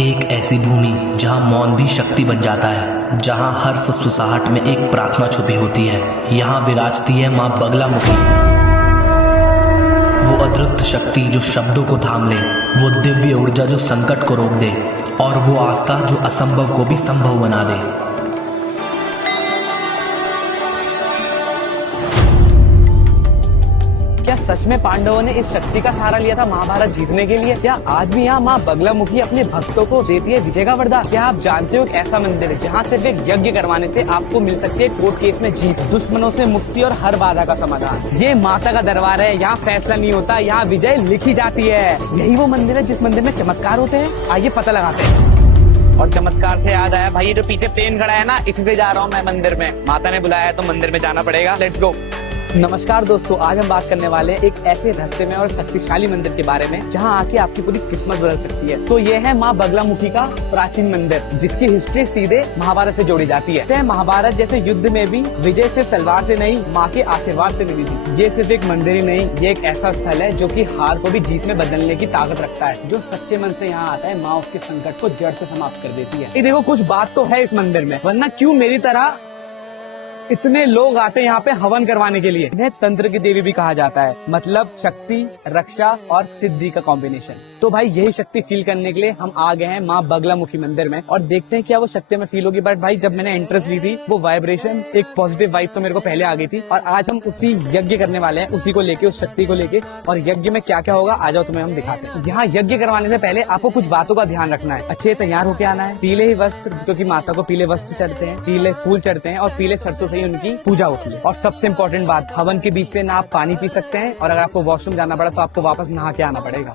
एक ऐसी भूमि जहाँ मौन भी शक्ति बन जाता है, जहाँ हर फुसफुसाहट में एक प्रार्थना छुपी होती है। यहाँ विराजती है माँ बगलामुखी, वो अद्भुत शक्ति जो शब्दों को थाम ले, वो दिव्य ऊर्जा जो संकट को रोक दे, और वो आस्था जो असंभव को भी संभव बना दे। क्या सच में पांडवों ने इस शक्ति का सहारा लिया था महाभारत जीतने के लिए? क्या आज भी यहाँ माँ बगलामुखी अपने भक्तों को देती है विजय का वरदान? क्या आप जानते हो एक ऐसा मंदिर है जहाँ सिर्फ एक यज्ञ करवाने से आपको मिल सकती है कोर्ट केस में जीत, दुश्मनों से मुक्ति और हर बाधा का समाधान। ये माता का दरबार है, यहाँ फैसला नहीं होता, यहाँ विजय लिखी जाती है। यही वो मंदिर है जिस मंदिर में चमत्कार होते हैं। आइए पता लगाते हैं। और चमत्कार से याद आया, भाई ये जो पीछे प्लेन खड़ा है ना, इसी से जा रहा हूँ मैं मंदिर में। माता ने बुलाया है तो मंदिर में जाना पड़ेगा। Let's go. नमस्कार दोस्तों, आज हम बात करने वाले एक ऐसे रहस्यमय और शक्तिशाली मंदिर के बारे में जहां आके आपकी पूरी किस्मत बदल सकती है। तो ये है माँ बगलामुखी का प्राचीन मंदिर, जिसकी हिस्ट्री सीधे महाभारत से जोड़ी जाती है। महाभारत जैसे युद्ध में भी विजय सिर्फ तलवार से नहीं, माँ के आशीर्वाद से मिली थी। ये सिर्फ एक मंदिर ही नहीं, ये एक ऐसा स्थल है जो कि हार को भी जीत में बदलने की ताकत रखता है। जो सच्चे मन से यहाँ आता है, माँ उसके संकट को जड़ से समाप्त कर देती है। ये देखो, कुछ बात तो है इस मंदिर में, वरना क्यों मेरी तरह इतने लोग आते हैं यहाँ पे हवन करवाने के लिए। इन्हें तंत्र की देवी भी कहा जाता है, मतलब शक्ति, रक्षा और सिद्धि का कॉम्बिनेशन। तो भाई यही शक्ति फील करने के लिए हम आ गए हैं माँ बगलामुखी मंदिर में, और देखते हैं क्या वो शक्ति में फील होगी। बट भाई जब मैंने एंट्रेंस ली थी, वो वाइब्रेशन, एक पॉजिटिव वाइब तो मेरे को पहले आ गई थी। और आज हम उसी यज्ञ करने वाले हैं, उसी को लेके, उस शक्ति को लेके। और यज्ञ में क्या क्या होगा, आ जाओ तुम्हें हम दिखाते हैं। यहाँ यज्ञ करवाने से पहले आपको कुछ बातों का ध्यान रखना है। अच्छे तैयार होके आना है, पीले ही वस्त्र, क्योंकि माता को पीले वस्त्र चढ़ते हैं, पीले फूल चढ़ते हैं, और पीले सरसों से ही उनकी पूजा होती है। और सबसे इम्पोर्टेंट बात, हवन के बीच पे ना आप पानी पी सकते हैं, और अगर आपको वॉशरूम जाना पड़ा तो आपको वापस नहा के आना पड़ेगा।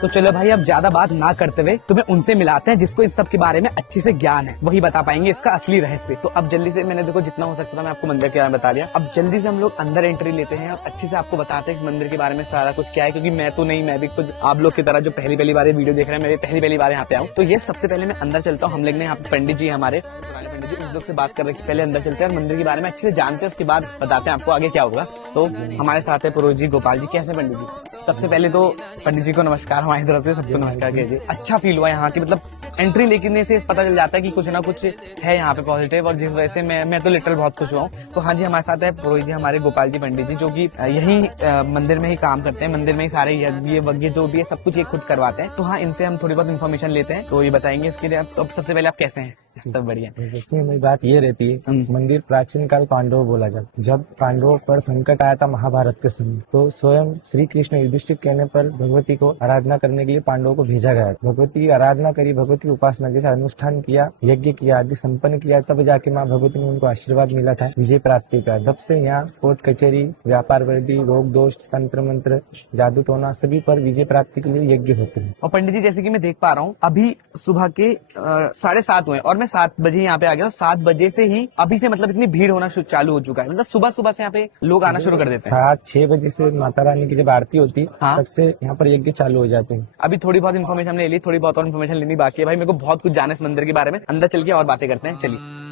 तो चलो भाई, अब ज्यादा बात ना करते हुए तुम्हें उनसे मिलाते हैं जिसको इन सब के बारे में अच्छे से ज्ञान है। वही बता पाएंगे इसका असली रहस्य। तो अब जल्दी से, मैंने देखो जितना हो सकता था मैं आपको मंदिर के बारे में बता दिया। अब जल्दी से हम लोग अंदर एंट्री लेते हैं और अच्छे से आपको बताते हैं इस मंदिर के बारे में सारा कुछ क्या है। क्योंकि मैं तो नहीं, मैं भी कुछ आप लोग की तरह जो पहली बार वीडियो देख रहे हैं, मैं पहली बार यहाँ पे आऊँ। तो ये सबसे पहले मैं अंदर चलता हूँ। हम लोग ने यहाँ पे पंडित जी, हमारे पुराने पंडित जी, उन लोग से बात कर रहे, पहले अंदर चलते हैं और मंदिर के बारे में अच्छे से जानते हैं, उसके बाद बताते हैं आपको आगे क्या होगा। तो हमारे साथ है पुरोहित जी गोपाल जी। कैसे पंडित जी? सबसे पहले तो पंडित जी को नमस्कार, हमारी तरफ से सबको नमस्कार कीजिए। अच्छा फील हुआ यहाँ की, मतलब एंट्री लेने से पता चल जाता है कि कुछ ना कुछ है यहाँ पे पॉजिटिव, और जिस वजह से मैं तो लिटरल बहुत खुश हुआ हूँ। तो हाँ जी, हमारे साथ है पुरोहित जी, हमारे गोपाल जी पंडित जी, जो कि यही मंदिर में ही काम करते हैं। मंदिर में ही सारे यज्ञ जो भी है सब कुछ ये खुद करवाते हैं। तो हाँ, इनसे हम थोड़ी बहुत इन्फॉर्मेशन लेते हैं, तो ये बताएंगे इसके लिए। तो सबसे पहले आप कैसे हैं? सब बढ़िया। मेरी बात ये रहती है, मंदिर प्राचीन काल पांडव बोला जाता। जब पांडवों पर संकट आया था महाभारत के समय, तो स्वयं श्री कृष्ण युधिष्ठिर कहने पर भगवती को आराधना करने के लिए पांडवों को भेजा गया। भगवती की आराधना करी, भगवती की उपासना जैसा अनुष्ठान किया, यज्ञ किया, आदि संपन्न किया, तब जाके माँ भगवती ने उनको आशीर्वाद मिला था विजय प्राप्ति का। तब से यहाँ कोर्ट कचहरी, व्यापार वृद्धि, रोग दोष, तंत्र मंत्र, जादू टोना, सभी पर विजय प्राप्ति के लिए यज्ञ होते हैं। और पंडित जी, जैसे कि मैं देख पा रहा हूँ, अभी सुबह के 7:30 हुए और मैं 7 बजे यहाँ पे आ गया। 7 बजे से ही अभी से मतलब इतनी भीड़ होना चालू हो चुका है। मतलब सुबह से यहाँ पे लोग आना शुरू कर देते हैं। 7-6 बजे से माता रानी की जब आरती होती है, हाँ, तब से यहाँ पर यज्ञ चालू हो जाते हैं। अभी थोड़ी बहुत इन्फॉर्मेशन हमने ली, थोड़ी बहुत और इन्फॉर्मेशन लेनी बाकी है। भाई मेरे को बहुत कुछ जाना है इस मंदिर के बारे में। अंदर चल के और बातें करते हैं, चलिए।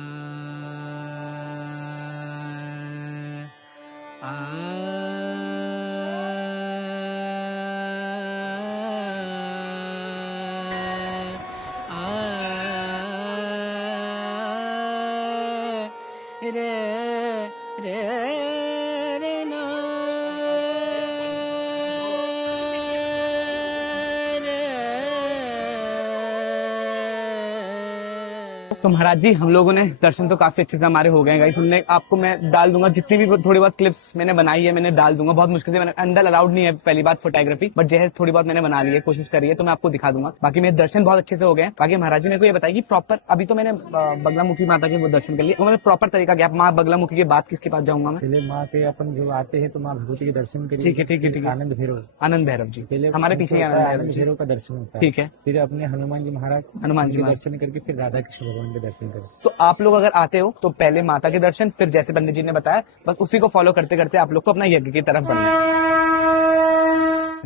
तो महाराज जी, हम लोगों ने दर्शन तो काफी अच्छे से हमारे हो गए गाइस। हमने आपको मैं डाल दूंगा जितनी भी थोड़ी बहुत क्लिप्स मैंने बनाई है, मैंने डाल दूंगा। बहुत मुश्किल से, मैंने अंदर अलाउड नहीं है पहली बात फोटोग्राफी, बट जैसे थोड़ी बहुत मैंने बना ली है, कोशिश करी है, तो मैं आपको दिखा दूंगा। बाकी मेरे दर्शन बहुत अच्छे से हो गए। बाकी महाराज जी ने को ये बताया कि प्रॉपर, अभी तो मैंने बगलामुखी माता के वो दर्शन कर लिए, तो मैंने प्रॉपर तरीका क्या, माँ बगलामुखी के बाद किसके पास जाऊंगा मैं? पहले माँ के अपन जो आते हैं तो माँ भगवती के दर्शन करिए। ठीक है, ठीक है, ठीक है। आनंद भैरव जी, पहले हमारे पीछे आनंद भैरव का दर्शन होता है। ठीक है। फिर अपने हनुमान जी महाराज के दर्शन करके फिर राधा कृष्ण भगवान के दर्शन करें। तो आप लोग अगर आते हो तो पहले माता के दर्शन, फिर जैसे पंडित जी ने बताया, बस उसी को फॉलो करते करते आप लोग को अपना यज्ञ की तरफ बढ़ना है।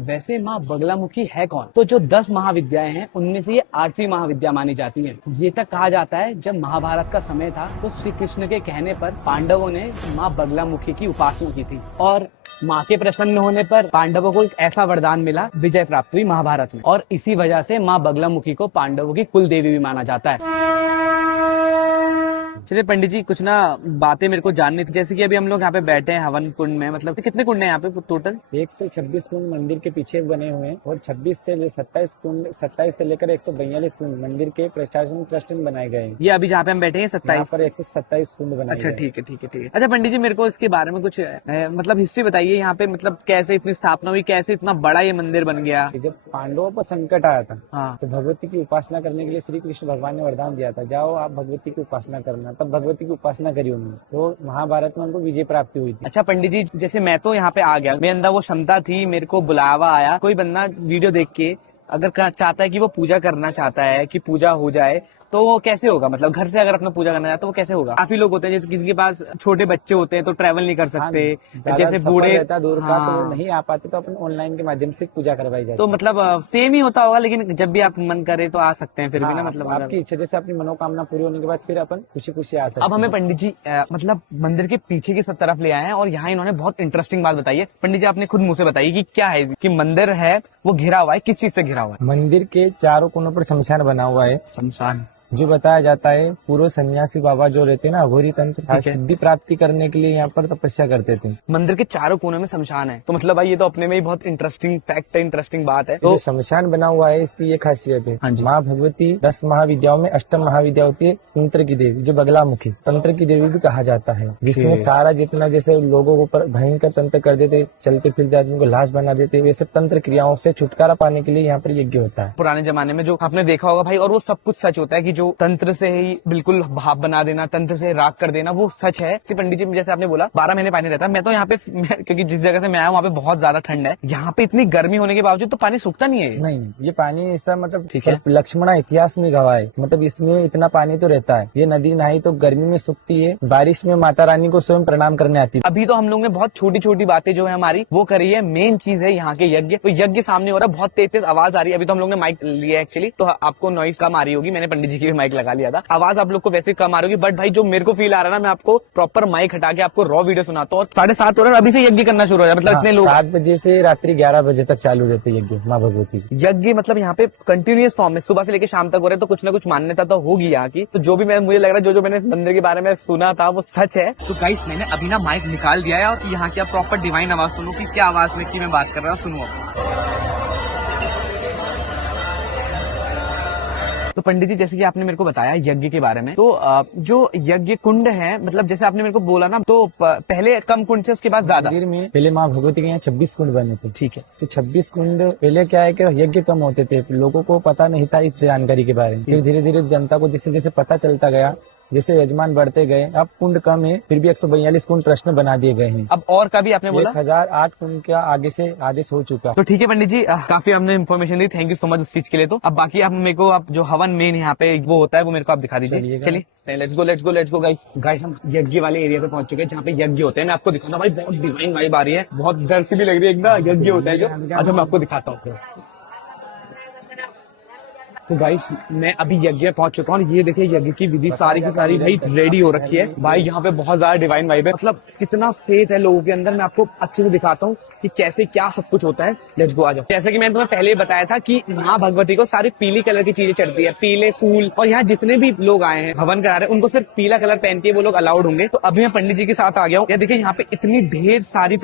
वैसे माँ बगलामुखी है कौन? तो जो 10 महाविद्याएं हैं, उनमें से ये 8वीं महाविद्या मानी जाती है। ये तक कहा जाता है जब महाभारत का समय था, तो श्री कृष्ण के कहने पर पांडवों ने माँ बगलामुखी की उपासना की थी। और माँ के प्रसन्न होने पर पांडवों को एक ऐसा वरदान मिला, विजय प्राप्त हुई महाभारत में, और इसी वजह से माँ बगलामुखी को पांडवों की कुल देवी भी माना जाता है। चलिए पंडित जी, कुछ ना बातें मेरे को जाननी थी। जैसे कि अभी हम लोग यहाँ पे बैठे हैं हवन कुंड में, मतलब कितने कुंड हैं यहाँ पे टोटल? 1 से 26 कुंड मंदिर के पीछे बने हुए हैं और 26 से 27 कुंड, 27 से लेकर 142 कुंड मंदिर के प्रशासन ट्रस्ट में बनाए गए हैं। ये अभी जहाँ पे हम बैठे हैं 27 पर 127 कुंड बनाए अच्छा, गए हैं। ठीक है ठीक है ठीक है। अच्छा पंडित जी, मेरे को इसके बारे में कुछ मतलब हिस्ट्री बताइए यहाँ पे, मतलब कैसे इतनी स्थापना हुई, कैसे इतना बड़ा ये मंदिर बन गया? कि जब पांडवों पर संकट आया था हाँ, तो भगवती की उपासना करने के लिए श्री कृष्ण भगवान ने वरदान दिया था, जाओ आप भगवती की उपासना करना। तब भगवती की उपासना करी उन्होंने, तो महाभारत में उनको विजय प्राप्ति हुई थी। अच्छा पंडित जी, जैसे मैं तो यहाँ पे आ गया, मेरे अंदर वो क्षमता थी, मेरे को बुलावा आया, कोई बंदा वीडियो देख के अगर चाहता है कि वो पूजा करना चाहता है कि पूजा हो जाए, तो वो कैसे होगा? मतलब घर से अगर अपना पूजा करना चाहता है तो वो कैसे होगा? काफी लोग होते हैं, जैसे किसी के पास छोटे बच्चे होते हैं तो ट्रैवल नहीं कर सकते, जैसे बूढ़े दूर का तो वो नहीं आ पाते, तो अपन ऑनलाइन के माध्यम से पूजा करवाई जाती है। तो मतलब सेम ही होता होगा, लेकिन जब भी आप मन करे तो आ सकते हैं फिर भी ना, हाँ, मतलब आपकी इच्छा, जैसे अपनी मनोकामना पूरी होने के बाद फिर अपन खुशी खुशी आ सकते हैं। अब हमें पंडित जी मतलब मंदिर के पीछे की सब तरफ ले आए हैं, और यहाँ इन्होंने बहुत इंटरेस्टिंग बात बताई है। पंडित जी, आपने खुद मुंह से बताइए कि क्या है कि मंदिर है वो घिरा हुआ है, किस चीज से घिरा हुआ है? मंदिर के चारों कोनों पर शमशान बना हुआ है, शमशान। जो बताया जाता है पूर्व सन्यासी बाबा जो रहते हैं ना, अघोरी तंत्र, ठीक है। सिद्धि प्राप्ति करने के लिए यहाँ पर तपस्या करते थे। मंदिर के चारों कोनों में शमशान है, तो मतलब भाई ये तो अपने में ही बहुत इंटरेस्टिंग फैक्ट है, इंटरेस्टिंग बात है। तो तो शमशान बना हुआ है, इसकी ये खासियत है। हाँ जी। माँ भगवती 10 महाविद्याओं में अष्टम महाविद्या होती है तंत्र की देवी, जो बगलामुखी तंत्र की देवी भी कहा जाता है, जिसमें सारा जितना जैसे लोगों को पर भयंकर तंत्र कर देते, चलते फिरते आदमी को लाश बना देते, वे सब तंत्र क्रियाओं से छुटकारा पाने के लिए यहाँ पर यज्ञ होता है। पुराने जमाने में जो आपने देखा होगा भाई, और वो सब कुछ सच होता है कि जो तंत्र से ही बिल्कुल भाप बना देना, तंत्र से राख कर देना, वो सच है कि पंडित जी जैसे आपने बोला 12 महीने पानी रहता है। मैं तो यहाँ पे क्योंकि जिस जगह से मैं आया वहाँ पे बहुत ज्यादा ठंड है, यहाँ पे इतनी गर्मी होने के बावजूद तो पानी सूखता नहीं है। नहीं, ये पानी ऐसा मतलब ठीक है। लक्ष्मणा इतिहास में गवाह है, मतलब इसमें इतना पानी तो रहता है। ये नदी नहीं तो गर्मी में सूखती है, बारिश में माता रानी को स्वयं प्रणाम करने आती है। अभी तो हम लोग ने बहुत छोटी छोटी बातें जो है हमारी वो करी है, मेन चीज है यहाँ के यज्ञ। तो यज्ञ सामने हो रहा है, बहुत तेज तेज आवाज आ रही है। अभी तो हम लोग ने माइक लिया एक्चुअली, तो आपको नॉइस कम आ रही होगी, मैंने पंडित जी की भी माइक लगा लिया था, आवाज आप लोग को वैसे कम आ रही होगी। बट भाई जो मेरे को फील आ रहा है ना, मैं आपको प्रॉपर माइक हटा के आपको रॉ वीडियो सुनाता हूँ। 7:30 हो रहा है, अभी से यज्ञ करना शुरू हो जाए, मतलब इतने लोग 7 बजे से रात्रि 11 बजे तक चालू रहते यज्ञ माँ भगवती। यज्ञ मतलब यहाँ पे कंटिन्यूअस फॉर्म में सुबह से लेकर शाम तक हो रहे हैं, तो कुछ ना कुछ मान्यता तो होगी यहाँ की। तो जो भी मुझे लग रहा है जो मैंने इस मंदिर के बारे में सुना था वो सच है। तो गाइस, मैंने अभी ना माइक निकाल दिया है और यहाँ की आप प्रॉपर डिवाइन आवाज सुनो कि क्या आवाज में की मैं बात कर रहा हूँ, सुनो। तो पंडित जी, जैसे कि आपने मेरे को बताया यज्ञ के बारे में, तो जो यज्ञ कुंड है, मतलब जैसे आपने मेरे को बोला ना, तो पहले कम कुंड थे, उसके बाद ज्यादा। मंदिर में पहले माँ भगवती के यहाँ 26 कुंड बने थे। ठीक है। तो 26 कुंड पहले क्या है कि यज्ञ कम होते थे, लोगों को पता नहीं था इस जानकारी के बारे में। फिर धीरे धीरे जनता को जैसे जैसे पता चलता गया, जैसे यजमान बढ़ते गए, अब कुंड कम है, फिर भी 142 कुंड ट्रस्ट में बना दिए गए हैं। अब और का भी आपने बोला 1008 कुंड का आगे से आदेश हो चुका। तो ठीक है पंडित जी, काफी हमने information the, thank you so much उस चीज के लिए। तो अब बाकी आप मेरे को, आप जो हवन मेन यहाँ पे वो होता है वो मेरे को आप दिखा दीजिए। चलिए लेट्स गो गाइस, हम यज्ञ वाले एरिया पे पहुंच चुके हैं जहाँ पे यज्ञ होते हैं। मैं आपको दिखाता हूँ भाई, बहुत डिवाइन वाइब आ रही है, बहुत डर सी भी लग रही है, एकदम यज्ञ होता है जो। अच्छा, मैं आपको दिखाता हूँ। तो गाइस, मैं अभी यज्ञ में पहुंच चुका हूँ। ये देखिए यज्ञ की विधि सारी की सारी भाई रेडी हो रखी है भाई। यहाँ पे बहुत ज्यादा डिवाइन वाइब है, मतलब कितना फेथ है लोगों के अंदर। मैं आपको अच्छे से दिखाता हूँ कि कैसे क्या सब कुछ होता है। लेट्स गो, आ जाओ। जैसे कि मैंने तुम्हें पहले बताया था कि माँ भगवती को सारी पीली कलर की चीजें चढ़ती है, पीले फूल। और यहाँ जितने भी लोग आए हैं हवन करा रहे हैं, उनको सिर्फ पीला कलर पहन के वो लोग अलाउड होंगे। तो अभी मैं पंडित जी के साथ आ गया हूँ। देखिए यहाँ पे इतनी ढेर सारी